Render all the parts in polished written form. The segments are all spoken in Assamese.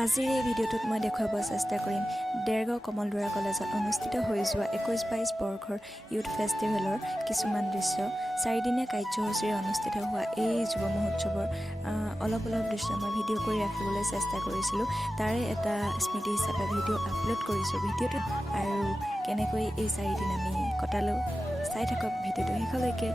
আজিৰ এই ভিডিঅ'টোত মই দেখুৱাব চেষ্টা কৰিম দেৰগাঁও কমলদৰা কলেজত অনুষ্ঠিত হৈ যোৱা 21-22 বৰ্ষৰ ইউথ ফেষ্টিভেলৰ কিছুমান দৃশ্য। 4 দিনীয়া কাৰ্যসূচীৰে অনুষ্ঠিত হোৱা এই যুৱ মহোৎসৱৰ অলপ দৃশ্য মই ভিডিঅ' কৰি ৰাখিবলৈ চেষ্টা কৰিছিলোঁ। তাৰে এটা স্মৃতি হিচাপে ভিডিঅ' আপলোড কৰিছোঁ ভিডিঅ'টোত। আৰু কেনেকৈ এই 4 দিন আমি কটালোঁ চাই থাকক ভিডিঅ'টো শেষলৈকে।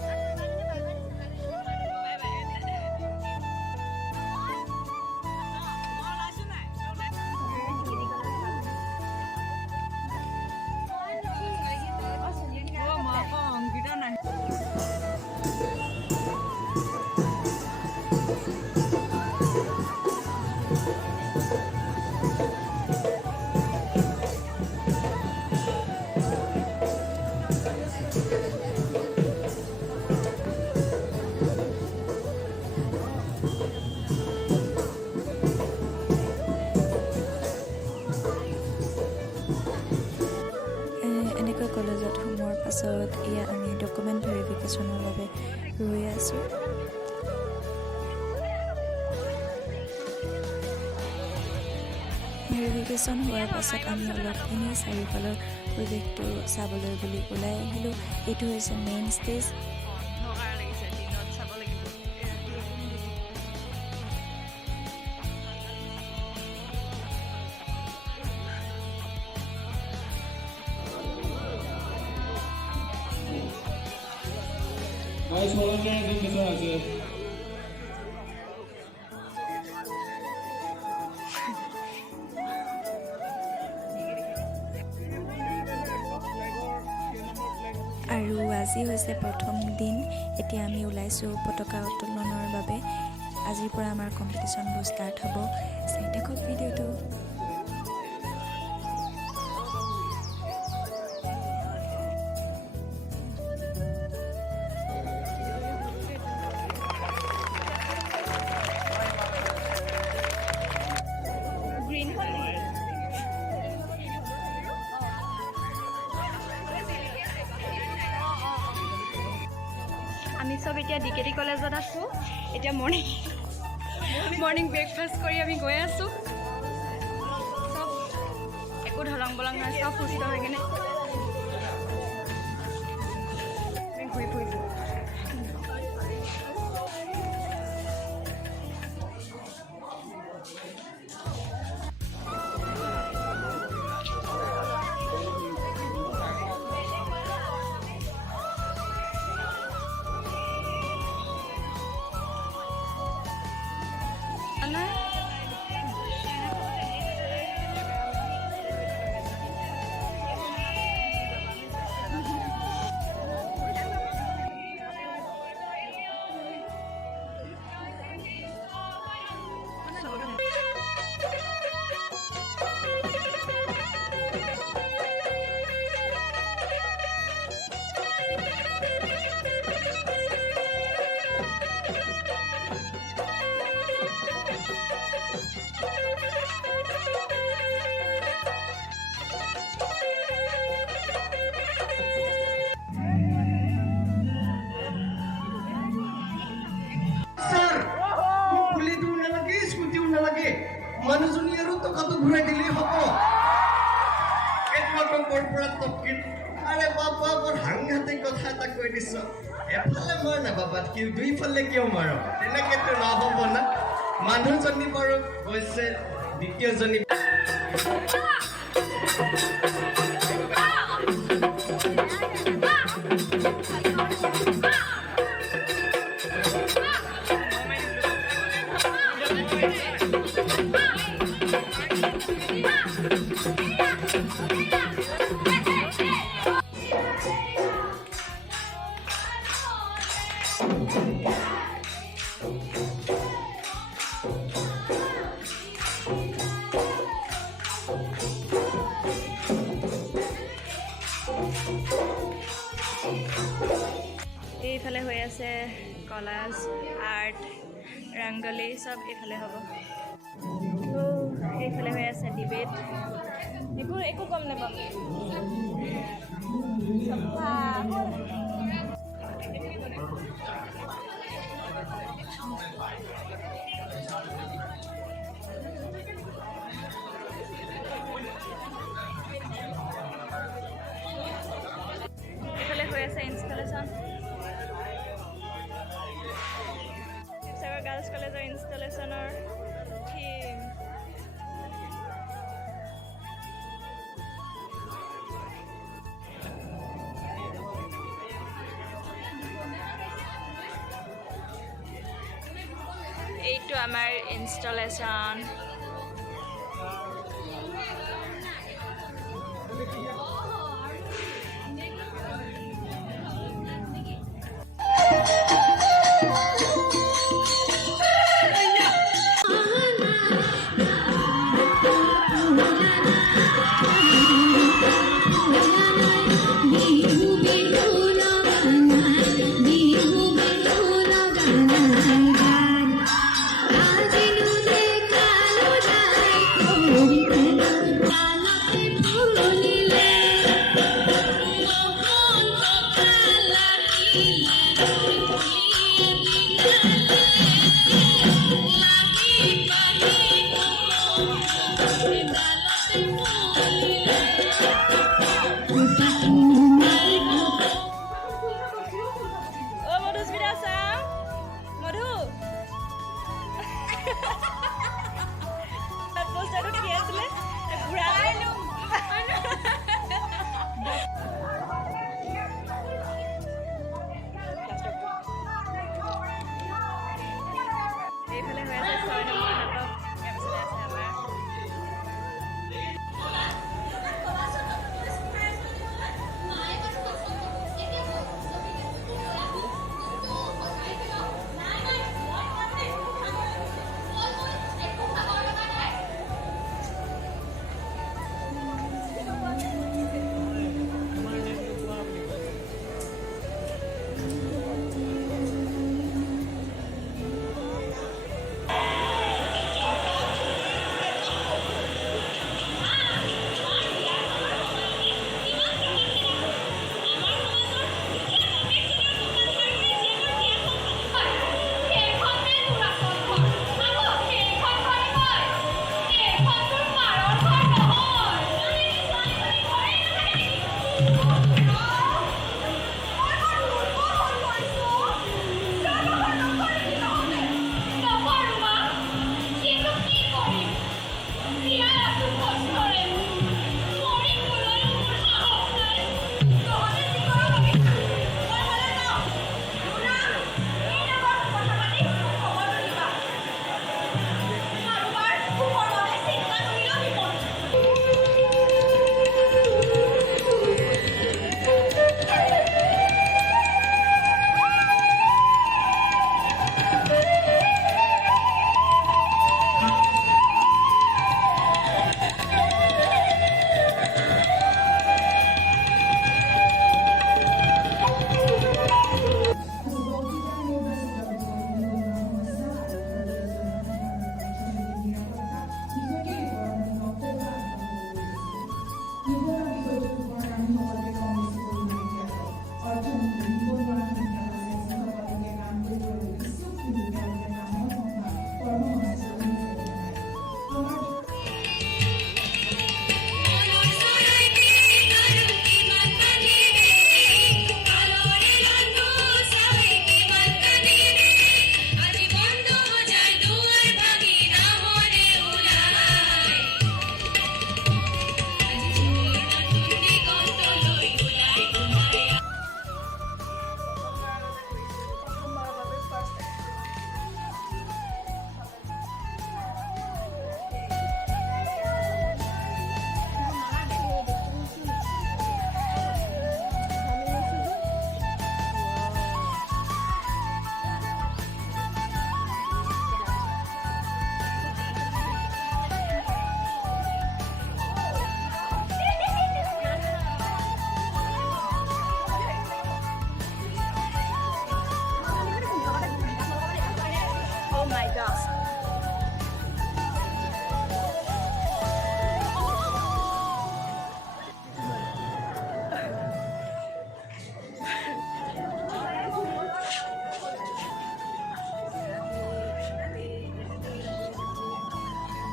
এনেকৈ কলেজত সোমোৱাৰ পাছত এয়া আমি ডকুমেণ্ট ভেৰিফিকেশ্যনৰ বাবে ৰৈ আছোঁ। ভেৰিফিকেশ্যন হোৱাৰ পাছত আমি অলপ এনেই চাৰিওফালৰ পৰিৱেশটো চাবলৈ বুলি ওলাই আহিলোঁ। এইটো হৈছে মেইন ষ্টেজ। আৰু আজি হৈছে প্ৰথম দিন। এতিয়া আমি ওলাইছোঁ পতাকা উত্তোলনৰ বাবে। আজিৰ পৰা আমাৰ কম্পিটিশ্যনবোৰ ষ্টাৰ্ট হ'ব। চাই থাকক ভিডিঅ'টো। আমি সব এতিয়া ডিকেটি কলেজত আছোঁ। এতিয়া মৰ্ণিং ব্ৰেকফাষ্ট কৰি আমি গৈ আছোঁ। চব একো ধলং বলং নাই, চব সুস্থ হৈ কিনে ঘূৰি ফুৰিছোঁ। মানুহজনী আৰু টকাটো ঘূৰাই দিলেই হ'ব। আৰে বাবা বৰ সাংঘাতিক কথা এটা কৈ দিছ। এফালে মাৰ না বাবা, দুইফালে কিয় মাৰ? তেনেকেতো নহ'ব না। মানুহজনী বাৰু গৈছে, দ্বিতীয়জনী এইফালে হৈ আছে কলাজ, আৰ্ট, ৰংগলী, চব এইফালে হ'ব। এইফালে হৈ আছে ডিবেট। একো গম নাপাম। এইটো আমাৰ ইনষ্টলেশ্যন।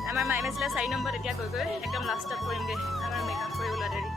আমাৰ মাইম আছিলে 4 নম্বৰ, এতিয়া গৈ গৈ একদম লাষ্টত কৰিমগৈ আমাৰ মেকআপ কৰিবলৈ দেৰি।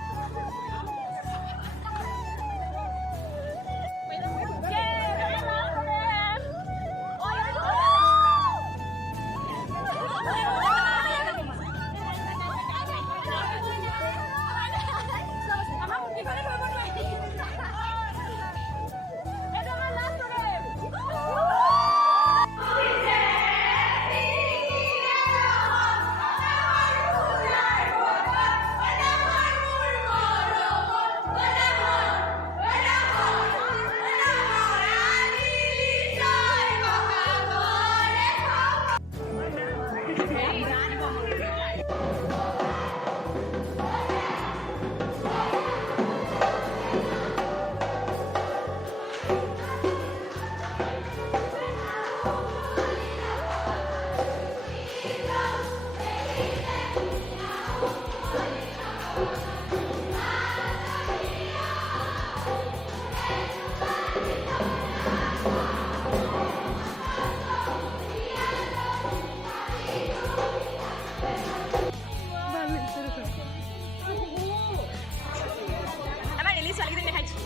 আমাৰ ৰেলী ছোৱালীকেইজনী দেখাইছোঁ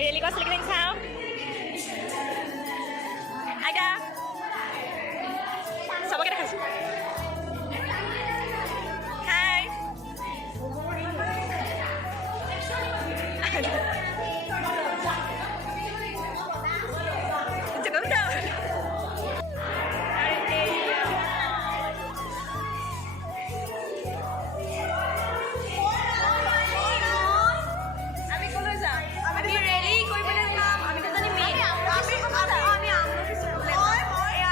ৰেলী কৰা ছোৱালীকেইজনী চাওঁ আইতা চবকে দেখাইছোঁ হাই আমি ক'লৈ যাম আমি ৰেলী কৰিবলৈ যাম আমি দুজনী মেইন আমি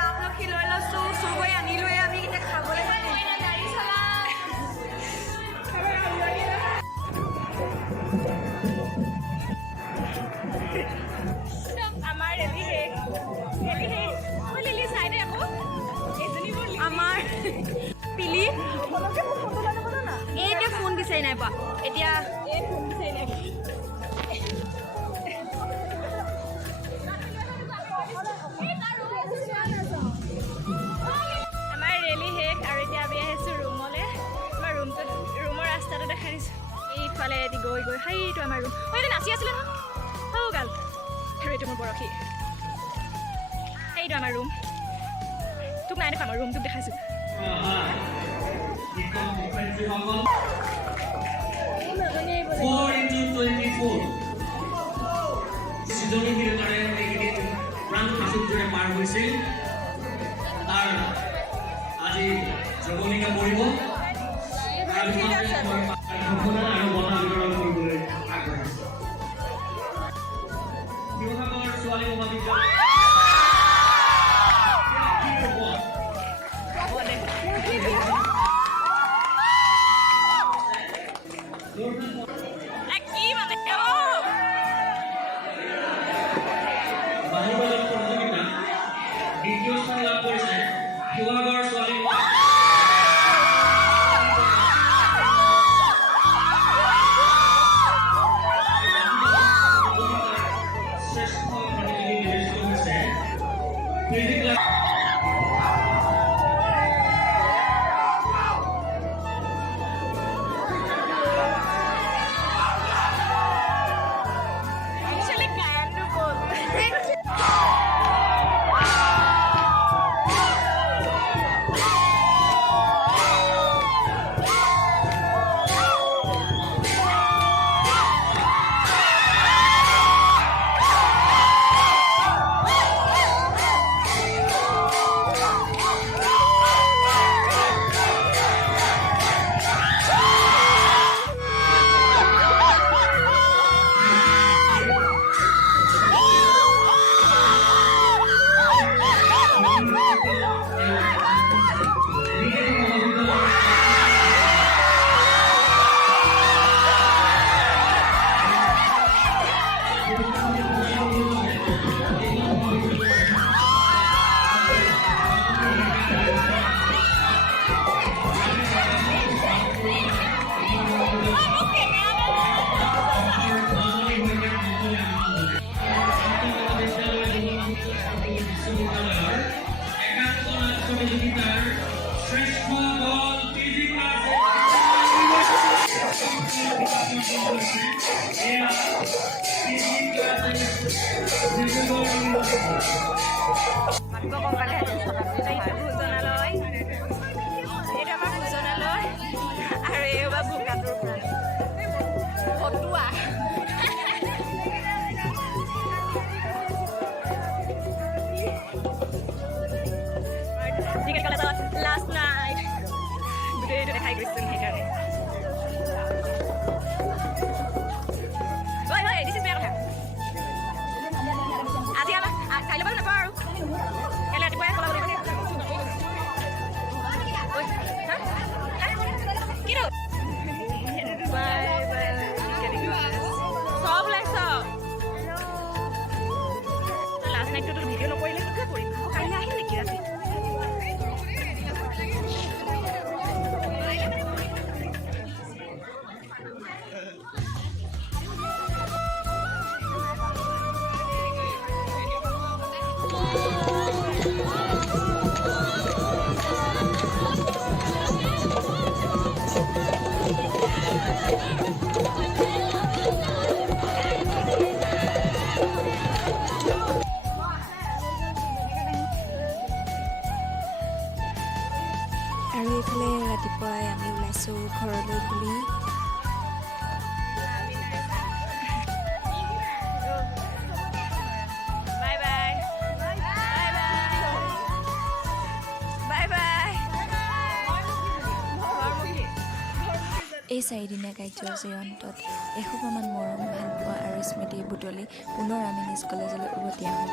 আমলখি লৈ লৈছোঁ চুৰ কৰি আনিলোৱে আমি এতিয়া খাবলৈ গাড়ী চলাম আমাৰ ৰেলী শেষ ঐ লিলি চাই দে আকৌ আমাৰ পিলি এই এতিয়া ফোন বিচাৰি নাই পোৱা এতিয়া ফোন বিচাৰি নাই আমাৰ ৰেলী শেষ আৰু এতিয়া আমি আহিছোঁ ৰুমলৈ আমাৰ ৰুমৰ ৰাস্তাটো দেখাই দিছোঁ এইফালে এটি গৈ গৈ সেইটো আমাৰ ৰুম এইটো নাচি আছিলে নহয় সৌ গাল আৰু এইটো মোৰ বৰশী সেইটো আমাৰ ৰুম তোক নাই দেখা আমাৰ ৰুমটোক দেখাইছোঁ সিজনি থিয়েটাৰে এইকেইদিন প্ৰাণ সাঁচোৰে পাৰ হৈছিল তাৰ আজি জগনিকা পৰিব আৰু বঁটা বিতৰণ কৰিবলৈ আগবাঢ়িছে শিৱসাগৰ ছোৱালী মহাবিদ্যালয় বাহুবলী প্ৰতিযোগিতা দ্বিতীয় স্থান লাভ কৰিছে শিৱসাগৰ ছোৱালী শ্ৰেষ্ঠ প্ৰতিযোগী নিৰ্বাচিত হৈছে physics Last night, today to the high Christian hater. Wait, this is better. Asyik lah, kaya lepas lepas. Kalau ada kau yang kalau boleh. আৰু এইফালে ৰাতিপুৱাই আমি ওলাইছোঁ ঘৰলৈ বুলি। Bye bye bye bye. এই চাৰিদিনীয়া কাৰ্যসূচীৰ অন্তত এসোপামান মৰম, ভালপোৱা আৰু স্মৃতি বুটলি পুনৰ আমি নিজ কলেজলৈ উভতি আহোঁ।